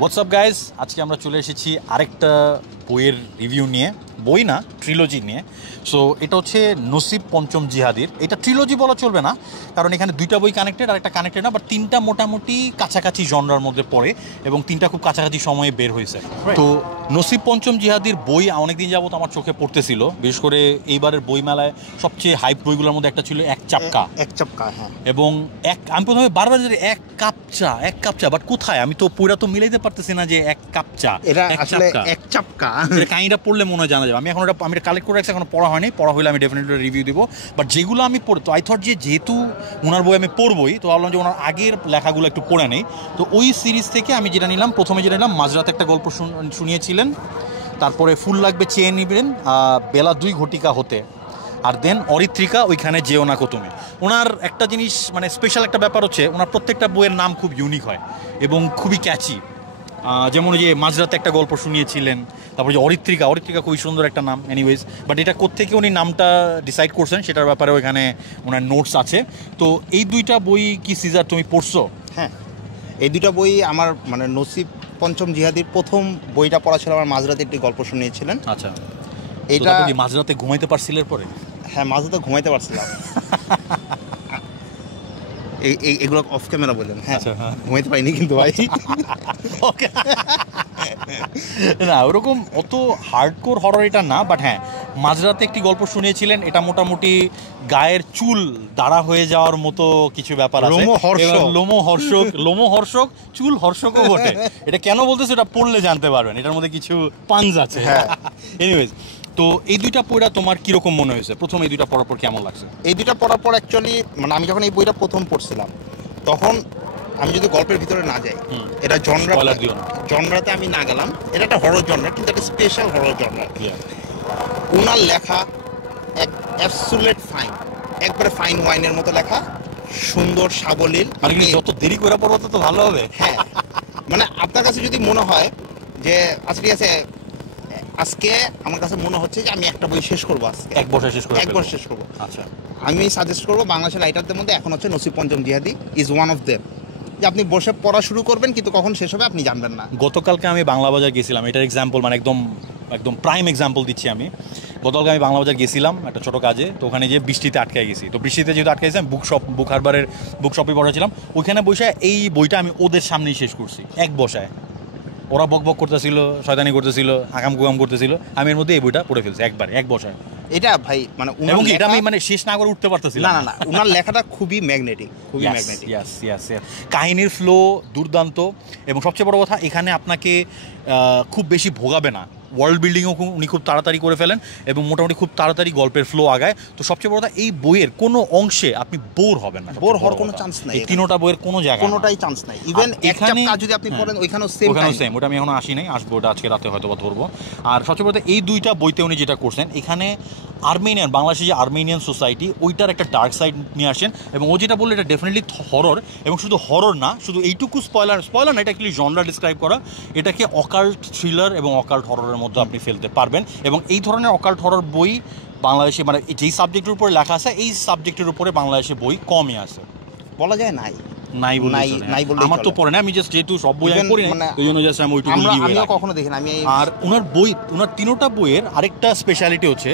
WhatsApp guys, আজকে আমরা চলে এসেছি আরেকটা বইয়ের রিভিউ নিয়ে। বই না, ট্রিলজি নিয়ে। সো এটা হচ্ছে নসিব পঞ্চম জিহাদির। এটা ট্রিলজি বলা চলবে না, কারণ এখানে দুইটা বই কানেক্টেড আর একটা কানেক্টেড না, বাট তিনটা মোটামুটি কাছাকাছি জনরার মধ্যে পড়ে এবং তিনটা খুব কাছাকাছি সময়ে বের হয়েছে। তো নসিব পঞ্চম জিহাদির বই অনেকদিন যাবত আমার চোখে পড়তেছিল, বিশেষ করে এইবারের বই মেলায় সবচেয়ে হাইপ বইগুলোর মধ্যে একটা ছিল এক চাপকা। হ্যাঁ। এবং আমি প্রথমে বারবার এক কাপ চা, বাট কোথায়, আমি তো পুরা তো মিলাইতে পারতেছি না যে এক কাপ চা এটা আসলে এক চাপকা। কাহিনীটা পড়লে মনে হয় জানা যাবে। আমি এখন আমি কালেক্ট করে রাখছি, এখন পড়া হয়নি, পড়া হলে আমি ডেফিনেটলি রিভিউ দিব। বাট যেগুলো আমি পড়তো, আই থট যেহেতু ওনার বই আমি পড়বই, তো ভাবলাম যে ওনার আগের লেখাগুলো একটু পড়ে নেই। তো ওই সিরিজ থেকে আমি যেটা নিলাম, প্রথমে যেটা নিলাম, মাঝরাতে একটা গল্প শুনিয়েছিলেন, তারপরে ফুল লাগবে চেয়ে নিবেন, বেলা 2 ঘটিকা হতে, আর দেন অরিত্রিকা ওইখানে যেও না কো তুমি। ওনার একটা জিনিস মানে স্পেশাল একটা ব্যাপার হচ্ছে, ওনার প্রত্যেকটা বইয়ের নাম খুব ইউনিক হয় এবং খুবই ক্যাচি। যেমন যে মাঝরাতে একটা গল্প শুনিয়েছিলেন, তারপরে যে অরিত্রিকা খুবই সুন্দর একটা নাম। এনিওয়েজ, বাট এটা কোত্থেকে উনি নামটা ডিসাইড করছেন সেটার ব্যাপারে ওইখানে ওনার নোটস আছে। তো এই দুইটা বই কি সিজার তুমি পড়ছো? হ্যাঁ, এই দুইটা বই আমার মানে নসিব পঞ্চম জিহাদির প্রথম বইটা পড়া ছিল আমার মাঝরাতে একটি গল্প শুনিয়েছিলেন। আচ্ছা, এটা মাঝরাতে ঘুমাইতে পারছিলেন পরে? হ্যাঁ, মাঝরাতে ঘুমাইতে পারছিলাম। এগুলো অফ ক্যামেরা বললেন। হ্যাঁ, ঘুমাইতে পারিনি কিন্তু ভাই। ওকে, না ওরকম অত হার্ডকোর হরর এটা না, বাট হ্যাঁ মাঝরাতে একটি গল্প শুনিয়েছিলেন, এটা মোটামুটি গায়ের চুল দাঁড়া হয়ে যাওয়ার মতো কিছু ব্যাপার আছে, লোমহর্ষক চুল হর্ষকও বটে। এটা কেন বলতেছে এটা পড়লে জানতে পারবেন, এটার মধ্যে কিছু পাঞ্জ আছে। এনিওয়েজ, তো এই দুইটা বইটা তোমার কিরকম মনে হয়েছে? প্রথম এই দুইটা পড়ার পর কেমন লাগছে? এই দুইটা পড়ার পর অ্যাকচুয়ালি মানে আমি যখন এই বইটা প্রথম পড়ছিলাম, তখন আমি যদি গল্পের ভিতরে না যাই, এটা জনরাতে আমি না গেলাম, এটা একটা হরর জনরা, কিন্তু একটা স্পেশাল হরর জনরা। ওনার লেখা অ্যাবসুলেট ফাইন, একবারে ফাইন ওয়াইনের মতো লেখা, সুন্দর সাবলীল। যত দেরি করে পড়বো তত ভালো হবে। হ্যাঁ, মানে আপনার কাছে যদি মনে হয় যে আচ্ছা ঠিক আছে, আজকে আমার কাছে মনে হচ্ছে যে আমি একটা বই শেষ করবো, আজকে এক বছর শেষ করবো, আচ্ছা, আমি সাজেস্ট করবো বাংলাদেশের রাইটারদের মধ্যে এখন হচ্ছে নসিব পঞ্চম জিহাদি ইজ ওয়ান অফ দেম, যে আপনি বসে পড়া শুরু করবেন কিন্তু কখন শেষ হবে আপনি জানবেন না। গতকালকে আমি বাংলা বাজার গেছিলাম, এটার এক্সাম্পল মানে একদম প্রাইম এক্সাম্পল দিচ্ছি আমি। গতকালকে আমি বাংলা বাজার গেছিলাম একটা ছোটো কাজে, তো ওখানে যে বৃষ্টিতে আটকায় গেছি, তো বৃষ্টিতে যেহেতু আটকে গেছি, আমি বুক হারবারের বুক শপে বসেছিলাম, ওইখানে বসে এই বইটা আমি ওদের সামনেই শেষ করছি এক বসায়। ওরা বক করতেছিল, শয়তানি করতেছিল, আকাম কুকাম করতেছিল, আমি এর মধ্যে এই বইটা পড়ে ফেলছি এক বসায়। এটা ভাই মানে এটা আমি মানে শেষ না করে উঠতে পারতেছি না। ওনার লেখাটা খুবই ম্যাগনেটিক, কাহিনীর ফ্লো দুর্দান্ত, এবং সবচেয়ে বড় কথা এখানে আপনাকে খুব বেশি ভোগাবে না। ওয়ার্ল্ড বিল্ডিংও উনি খুব তাড়াতাড়ি করে ফেলেন এবং মোটামুটি খুব তাড়াতাড়ি গল্পের ফ্লো আগায়। তো সবচেয়ে বড় কথা, এই বইয়ের কোনো অংশে আপনি বোর হবেন না, বোর হওয়ার কোনো চান্স নাই। এই তিনটা বইয়ের কোনো জায়গায় কোনোটাই চান্স নাই। ইভেন এখানে যদি আপনি পড়েন ওইখানেও সেম। ওটা আমি এখনো আসি নাই, আসবো, ওটা আজকে রাতে হয়তো বা ধরবো। আর সবচেয়ে বড় এই দুইটা বইতে উনি যেটা করছেন, এখানে বাংলাদেশে যে আর্মেনিয়ান সোসাইটি, ওইটার একটা ডার্ক সাইড নিয়ে আসেন, এবং ও যেটা বললো এটা ডেফিনেটলি হরর, এবং শুধু হরর না, শুধু এইটুকু স্পয়লার না, এটা অ্যাকচুয়ালি জনরা ডিসক্রাইব করা, এটাকে অকাল্ট থ্রিলার এবং অকাল্ট হররের মধ্যে আপনি ফেলতে পারবেন। এবং এই ধরনের অকাল্ট হরর বই বাংলাদেশে মানে যেই সাবজেক্টের উপরে লেখা আছে, এই সাবজেক্টের উপরে বাংলাদেশে বই কমই আছে, বলা যায় নাই আমার তো পড়ে না, আমি জাস্ট যেহেতু সব বই আমি পড়ি না, ওই জন্য জাস্ট আমি ওইটুকু আমিও কখনো দেখি না। আর ওনার তিনটা বইয়ের আরেকটা স্পেশালিটি হচ্ছে,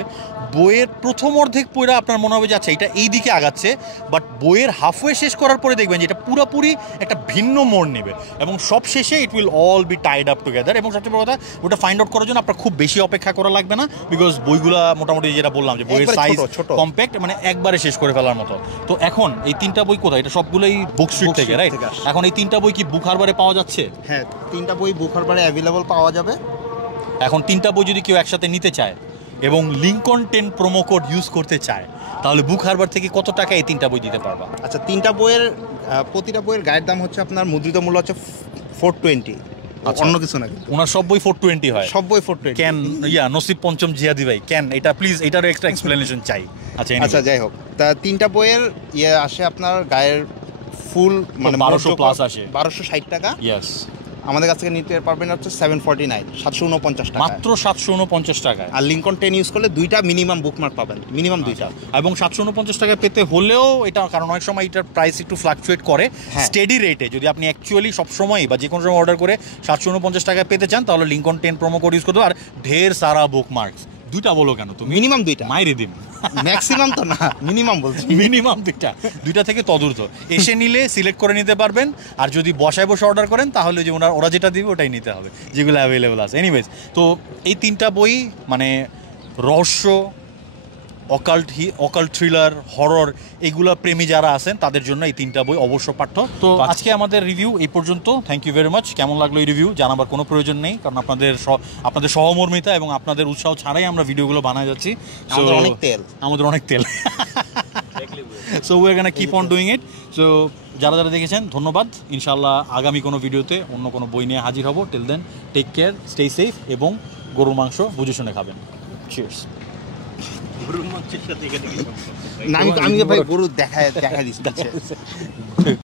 বইয়ের প্রথম অর্ধেক পড়া আপনার মনে হবে যে আচ্ছা এটা এই দিকে আগাচ্ছে, বাট বইয়ের হাফওয়ে শেষ করার পরে দেখবেন যে এটা পুরোপুরি একটা ভিন্ন মোড় নেবে, এবং সব শেষে it will all be tied up together. এবং সবচেয়ে বড় কথা, ওটা ফাইন্ড আউট করার জন্য আপনার খুব বেশি অপেক্ষা করা লাগবে না, বিকজ বইগুলা মোটামুটি যেটা বললাম যে বইয়ের সাইজ কম্প্যাক্ট, মানে একবারে শেষ করে ফেলার মতো। তো এখন এই তিনটা বই কোথায়? এটা সবগুলোই বুক স্ট্রিট থেকে, রাইট? এখন এই তিনটা বই কি বুক হারবারে পাওয়া যাচ্ছে? হ্যাঁ, তিনটা বই বুক হারবারে অ্যাভেলেবল পাওয়া যাবে। এখন তিনটা বই যদি কেউ একসাথে নিতে চায় এবং লিংকন 10 প্রোমো কোড ইউজ করতে চায়, তাহলে বুক হারবার থেকে কত টাকা এই তিনটা বই দিতে পারবা? আচ্ছা, তিনটা বইয়ের প্রতিটা বইয়ের গায়ের দাম হচ্ছে আপনার মুদ্রিত মূল্য হচ্ছে 420, অন্য কিছু না। ওনার সব বই 420 হয়? সব বই 420। কেন নসিব পঞ্চম জিহাদি ভাই কেন এটা, প্লিজ এটার এক্সট্রা এক্সপ্লেনেশন চাই। আচ্ছা যাই হোক, তা তিনটা বইয়ের আসে আপনার গায়ের ফুল মানে 1200 প্লাস আসে, 1260 টাকা। ইয়েস, আমাদের কাছ থেকে নিতে পারবেন হচ্ছে 749, 749 টাকা, মাত্র 749 টাকায়। আর লিঙ্কন 10 ইউজ করলে 2টা মিনিমাম বুকমার্ক পাবেন, মিনিমাম 2টা। এবং 749 টাকা পেতে হলেও এটা, কারণ অনেক সময় এটার প্রাইস একটু ফ্লাকচুয়েট করে, স্টেডি রেটে যদি আপনি অ্যাকচুয়ালি সবসময় বা যে কোনো সময় অর্ডার করে 749 টাকায় পেতে চান তাহলে লিঙ্কন 10 প্রোমো কোড ইউজ করতে। আর ঢের সারা বুকমার্কস, 2টা বলো কেন তুমি? মিনিমাম 2টা, মাইরে দিন, ম্যাক্সিমাম তো না, মিনিমাম বলছি, মিনিমাম 2টা থেকে তদূর্ত। এসে নিলে সিলেক্ট করে নিতে পারবেন, আর যদি বসায় বসে অর্ডার করেন তাহলে যে ওরা যেটা দিবে ওটাই নিতে হবে, যেগুলো অ্যাভেলেবেল আছে। এনিওয়েজ, তো এই 3টা বই মানে রহস্য, অকাল্ট থ্রিলার, হরর, এগুলা প্রেমী যারা আছেন তাদের জন্য এই 3টা বই অবশ্য পাঠ্য। তো আজকে আমাদের রিভিউ এই পর্যন্ত। Thank you very much. কেমন লাগলো এই রিভিউ জানাবার কোনো প্রয়োজন নেই, কারণ আপনাদের সহমর্মিতা এবং আপনাদের উৎসাহ ছাড়াই আমরা ভিডিওগুলো বানায় যাচ্ছি। আমাদের অনেক তেল so we are gonna keep on doing it. So যারা দেখেছেন ধন্যবাদ। ইনশাআল্লাহ আগামী কোনো ভিডিওতে অন্য কোনো বই নিয়ে হাজির হব। Till then take care, stay safe এবং গরুর মাংস বুঝে শুনে খাবেন। চিয়ার্স। না আমি ভাই গরু দেখা দিচ্ছি।